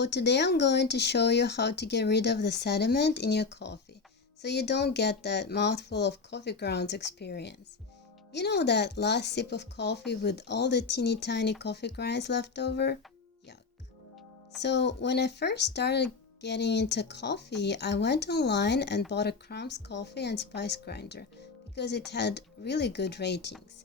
So today I'm going to show you how to get rid of the sediment in your coffee so you don't get that mouthful of coffee grounds experience. You know that last sip of coffee with all the teeny tiny coffee grinds left over? Yuck. So when I first started getting into coffee, I went online and bought a Crumbs coffee and spice grinder because it had really good ratings.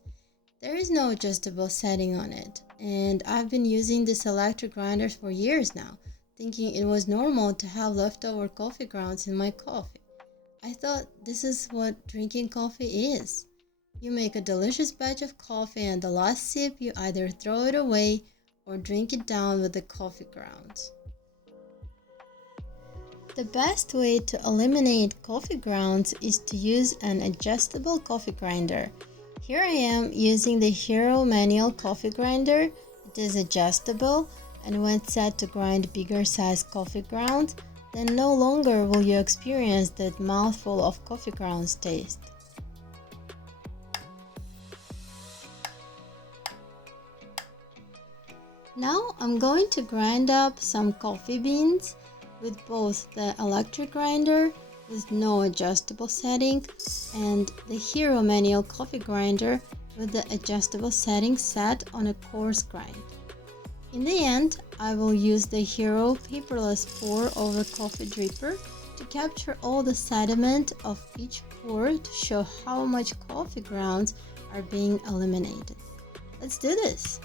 There is no adjustable setting on it, and I've been using this electric grinder for years now, thinking it was normal to have leftover coffee grounds in my coffee. I thought this is what drinking coffee is. You make a delicious batch of coffee and the last sip you either throw it away or drink it down with the coffee grounds. The best way to eliminate coffee grounds is to use an adjustable coffee grinder. Here I am using the Hero manual coffee grinder. It is adjustable, and when set to grind bigger size coffee grounds, then no longer will you experience that mouthful of coffee grounds taste. Now I'm going to grind up some coffee beans with both the electric grinder with no adjustable setting and the Hero manual coffee grinder with the adjustable setting set on a coarse grind. In the end, I will use the Hero paperless pour over coffee dripper to capture all the sediment of each pour to show how much coffee grounds are being eliminated. Let's do this!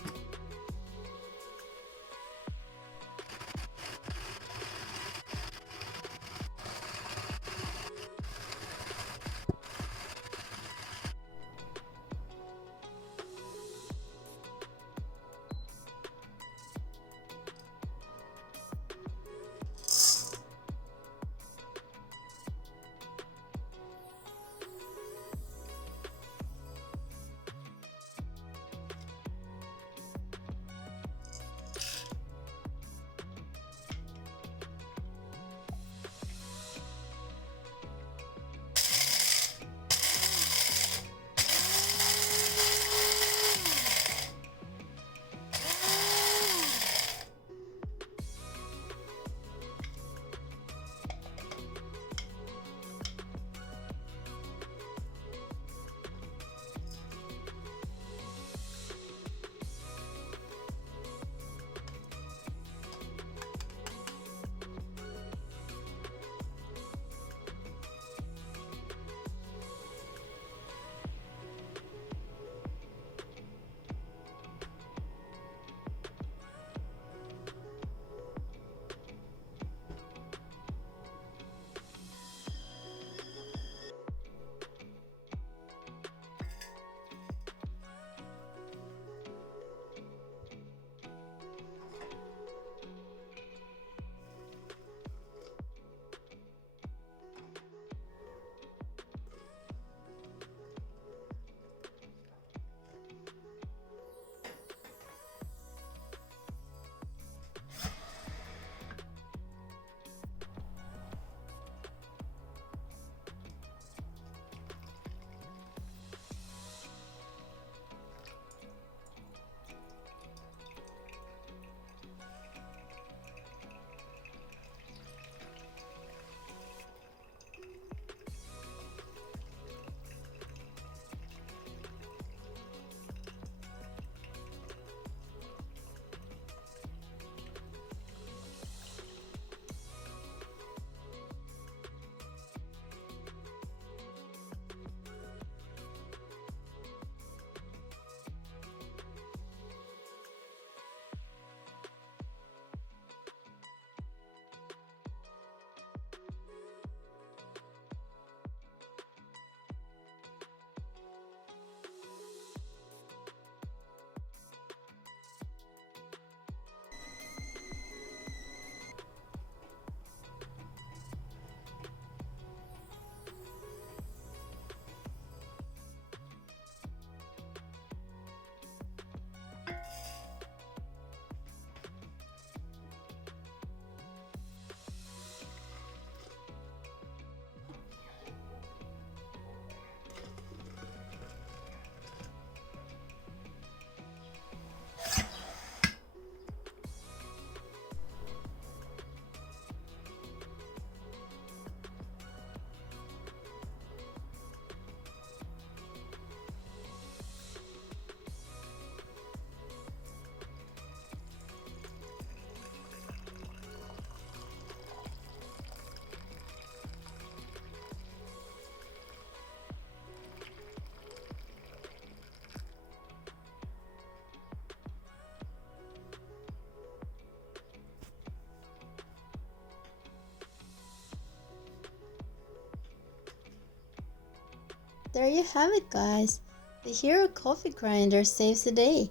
There you have it, guys. The Hero Coffee Grinder saves the day.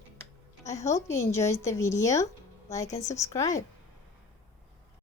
I hope you enjoyed the video. Like and subscribe.